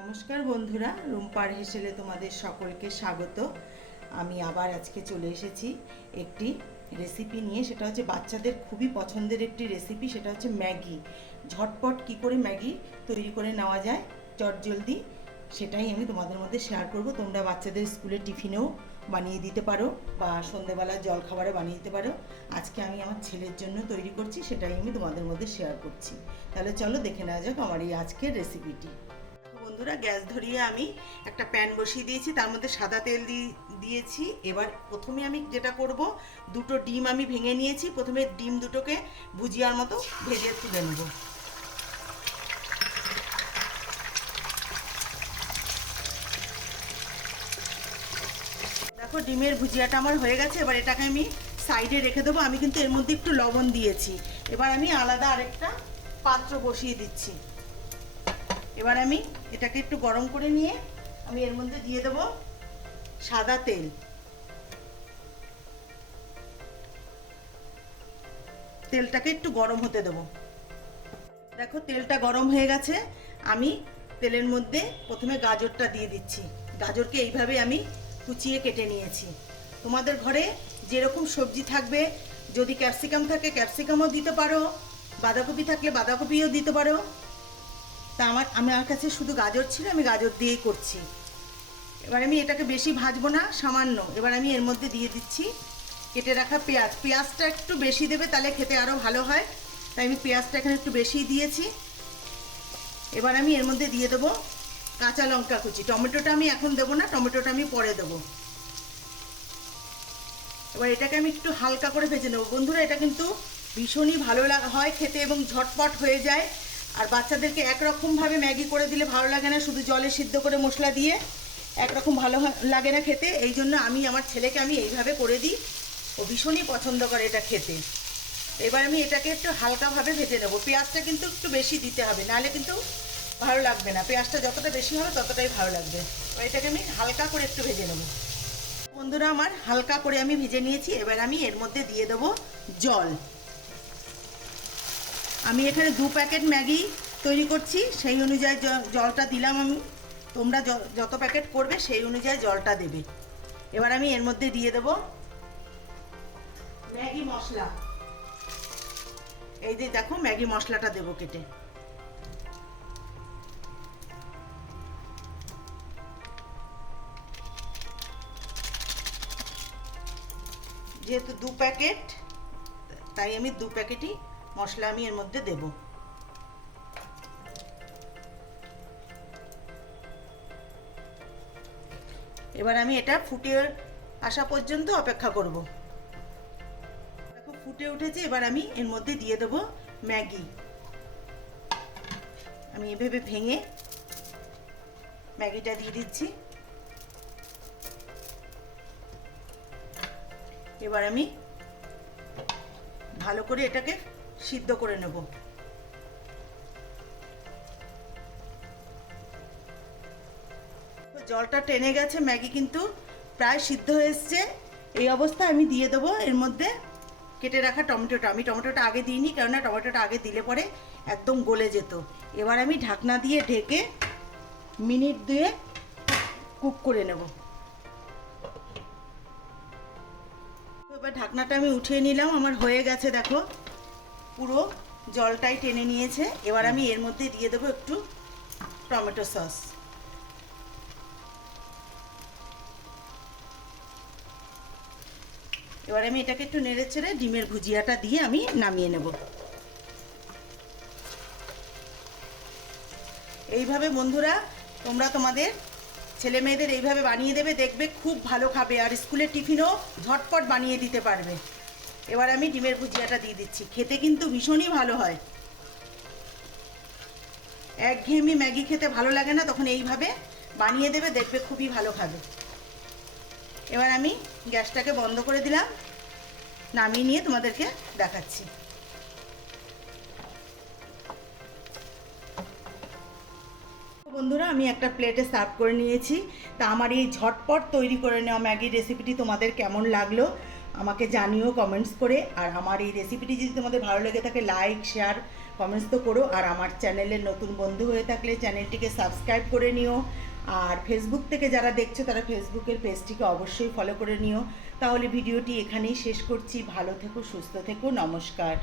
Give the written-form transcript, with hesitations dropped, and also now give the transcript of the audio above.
নমস্কার বন্ধুরা, রুম্পার হেসেলে তোমাদের সকলকে স্বাগত। আমি আবার আজকে চলে এসেছি একটি রেসিপি নিয়ে। সেটা হচ্ছে বাচ্চাদের খুবই পছন্দের একটি রেসিপি। সেটা হচ্ছে ম্যাগি। ঝটপট কি করে ম্যাগি তৈরি করে নেওয়া যায় চটজলদি, সেটাই আমি তোমাদের মধ্যে শেয়ার করব। তোমরা বাচ্চাদের স্কুলের টিফিনেও বানিয়ে দিতে পারো বা সন্ধ্যেবেলার জলখাবারে বানিয়ে দিতে পারো। আজকে আমি আমার ছেলের জন্য তৈরি করছি, সেটাই আমি তোমাদের মধ্যে শেয়ার করছি। তাহলে চলো দেখে নেওয়া যাক আমার এই আজকের রেসিপিটি। বন্ধুরা, গ্যাস ধরিয়ে আমি একটা প্যান বসিয়ে দিয়েছি, তার মধ্যে সাদা তেল দিয়েছি। এবার প্রথমে আমি যেটা করব, দুটো ডিম আমি ভেঙে নিয়েছি। প্রথমে ডিম দুটোকে ভুজিয়ার মতো ভেজে তুলে নেব। দেখো, ডিমের ভুজিয়াটা আমার হয়ে গেছে। এবার এটাকে আমি সাইডে রেখে দেবো। আমি কিন্তু এর মধ্যে একটু লবণ দিয়েছি। এবার আমি আলাদা আরেকটা পাত্র বসিয়ে দিচ্ছি। এবার আমি এটাকে একটু গরম করে নিয়ে আমি এর মধ্যে দিয়ে দেবো সাদা তেল। তেলটাকে একটু গরম হতে দেবো। দেখো, তেলটা গরম হয়ে গেছে। আমি তেলের মধ্যে প্রথমে গাজরটা দিয়ে দিচ্ছি। গাজরকে এইভাবে আমি কুচিয়ে কেটে নিয়েছি। তোমাদের ঘরে যেরকম সবজি থাকবে, যদি ক্যাপসিকাম থাকে ক্যাপসিকামও দিতে পারো, বাঁধাকপি থাকলে বাঁধাকপিও দিতে পারো। তা আমার কাছে শুধু গাজর ছিল, আমি গাজর দিয়েই করছি। এবার আমি এটাকে বেশি ভাজবো না, সামান্য। এবার আমি এর মধ্যে দিয়ে দিচ্ছি কেটে রাখা পেঁয়াজ। পেঁয়াজটা একটু বেশি দেবে, তাহলে খেতে আরও ভালো হয়, তাই আমি পেঁয়াজটা এখানে একটু বেশিই দিয়েছি। এবার আমি এর মধ্যে দিয়ে দেবো কাঁচা লঙ্কা কুচি। টমেটোটা আমি এখন দেবো না, টমেটোটা আমি পরে দেবো। এবার এটাকে আমি একটু হালকা করে ভেজে নেবো। বন্ধুরা, এটা কিন্তু ভীষণই ভালো হয় খেতে এবং ঝটপট হয়ে যায়। আর বাচ্চাদেরকে একরকমভাবে ম্যাগি করে দিলে ভালো লাগে না, শুধু জলে সিদ্ধ করে মশলা দিয়ে একরকম ভালো লাগে না খেতে। এই জন্য আমি আমার ছেলেকে আমি এইভাবে করে দিই, ও ভীষণই পছন্দ করে এটা খেতে। এবার আমি এটাকে একটু হালকাভাবে ভেজে নেবো। পেঁয়াজটা কিন্তু একটু বেশি দিতে হবে, নাহলে কিন্তু ভালো লাগবে না। পেঁয়াজটা যতটা বেশি হবে ততটাই ভালো লাগবে। এবার এটাকে আমি হালকা করে একটু ভেজে নেবো। বন্ধুরা, আমার হালকা করে আমি ভেজে নিয়েছি। এবার আমি এর মধ্যে দিয়ে দেবো জল। আমি এখানে 2 প্যাকেট ম্যাগি তৈরি করছি, সেই অনুযায়ী জলটা দিলাম আমি। তোমরা যত প্যাকেট করবে সেই অনুযায়ী জলটা দেবে। এবার আমি এর মধ্যে দিয়ে দেবো ম্যাগি মশলা। এই যে দেখো, ম্যাগি মশলাটা দেবো কেটে। যেহেতু 2 প্যাকেট, তাই আমি 2 প্যাকেটই মশলা আমি এর মধ্যে দেব। এবার আমি এটা ফুটে আসা পর্যন্ত অপেক্ষা করব। দেখো, ফুটে উঠেছে। এবার আমি এর মধ্যে দিয়ে দেব ম্যাগি। আমি এভাবে ভেঙে ম্যাগিটা দিয়ে দিচ্ছি। এবার আমি ভালো করে এটাকে সিদ্ধ করে নেব। জলটা টেনে গেছে, ম্যাগি কিন্তু প্রায় সিদ্ধ হয়ে এসছে। এই অবস্থায় আমি দিয়ে দেবো এর মধ্যে কেটে রাখা টমেটোটা। আমি টমেটোটা আগে দিইনি, কেননা টমেটোটা আগে দিলে পরে একদম গলে যেত। এবার আমি ঢাকনা দিয়ে ঢেকে মিনিট 2 কুক করে নেব। এবার ঢাকনাটা আমি উঠিয়ে নিলাম। আমার হয়ে গেছে, দেখো পুরো জলটাই টেনে নিয়েছে। এবার আমি এর মধ্যে দিয়ে দেবো একটু টমেটো সস। এবার আমি এটাকে একটু নেড়ে চেড়ে ডিমের ভুজিয়াটা দিয়ে আমি নামিয়ে নেব। এইভাবে বন্ধুরা, তোমরা তোমাদের ছেলে মেয়েদের এইভাবে বানিয়ে দেবে, দেখবে খুব ভালো খাবে, আর স্কুলের টিফিনও ঝটপট বানিয়ে দিতে পারবে। এবার আমি ডিমের ভুজিয়াটা দিয়ে দিচ্ছি। খেতে কিন্তু ভীষণই ভালো হয়। একঘেয়েমি ম্যাগি খেতে ভালো লাগে না, তখন এইভাবে বানিয়ে দেবে, দেখবে খুবই ভালো খাবে। এবার আমি গ্যাসটাকে বন্ধ করে দিলাম, নামিয়ে নিয়ে তোমাদেরকে দেখাচ্ছি। বন্ধুরা, আমি একটা প্লেটে সার্ভ করে নিয়েছি। তা আমার এই ঝটপট তৈরি করে নেওয়া ম্যাগির রেসিপিটি তোমাদের কেমন লাগলো আমাকে জানিও কমেন্টস করে। আর আমার এই রেসিপিটি যদি তোমাদের ভালো লেগে থাকে লাইক শেয়ার কমেন্টস তো করো। আর আমার চ্যানেলের নতুন বন্ধু হয়ে থাকলে চ্যানেলটিকে সাবস্ক্রাইব করে নিও। আর ফেসবুক থেকে যারা দেখছো তারা ফেসবুকের পেজটিকে অবশ্যই ফলো করে নিও। তাহলে ভিডিওটি এখানেই শেষ করছি। ভালো থেকো, সুস্থ থেকো, নমস্কার।